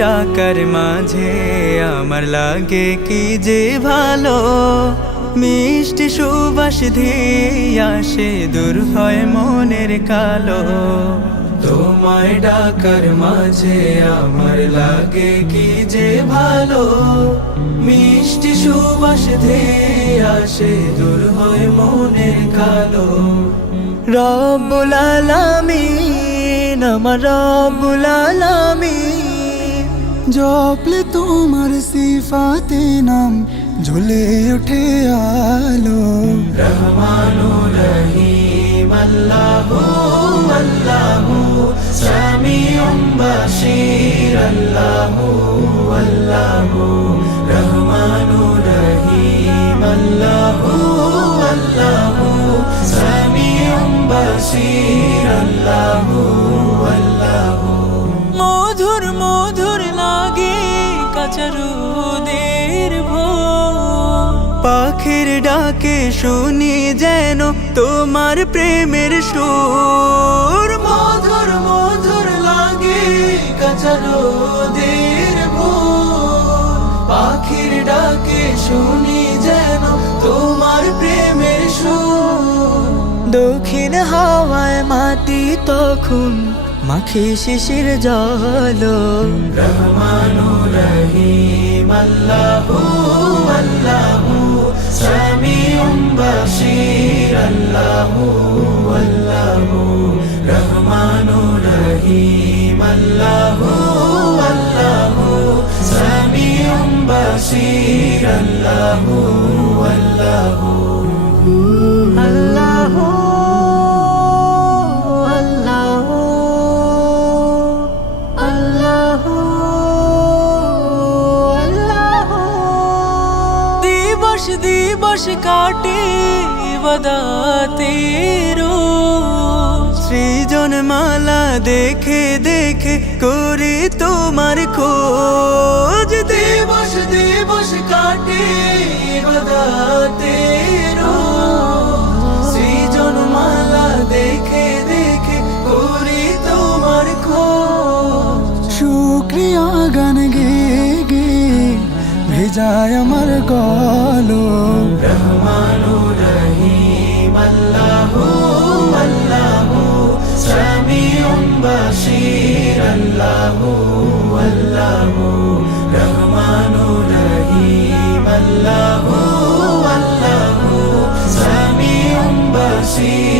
টাকার মাঝে আমার লাগে কি যে ভালো, মিষ্টি সুবাস ধেয়ে আসে দূর হয় মনের কালো। তোমায় ডাকার মাঝে আমার লাগে কি যে ভালো, মিষ্টি সুবাস ধেয়ে আসে দূর হয় মনের কালো। রব্বুল আলামিন আমার রব্বুল আলামিন, জপলে তোমার সিফাতে নাম ঝুলে ওঠে আলো। রহমানুর রহিম আল্লাহু আল্লাহু, সামিউম বাশীর আল্লাহু আল্লাহু। রহমানুর রহিম আল্লাহু আল্লাহু, সামিউম বাশীর আল্লাহু আল্লাহু। মধুর মধুর লাগে কাচারুদের ভোর, পাখির ডাকে শুনি যেন তোমার প্রেমের সুর। মধুর মধুর লাগে কাচারুদের ভোর, পাখির ডাকে শুনি যেন তোমার প্রেমের সুর। দক্ষিণ হাওয়ায় মাটি তখন মাখি শিশির জল। রহমানুর রহিম আল্লাহু আল্লাহু, সামিউম বাশীর আল্লাহু আল্লাহু। রহমানুর রহিম আল্লাহু আল্লাহু, সামিউম বাশীর আল্লাহু আল্লাহু। আল্লাহু দিবস দিবস কাটে ইবাদতে রোজ, সৃজন মালা দেখে দেখে করি তোমার খোঁজ। দিবস দিবস কাটে ইবাদতে রোজ, সৃজন মালা দেখে দেখে করি তোমার খোঁজ। শুকরিয়া গান গে গে ভেজায় আমার গলো। রহমানুর রহিম আল্লাহু আল্লাহু, সামিউম বাশীর আল্লাহু আল্লাহু। রহমানুর রহিম আল্লাহু আল্লাহু, সামিউম বাশীর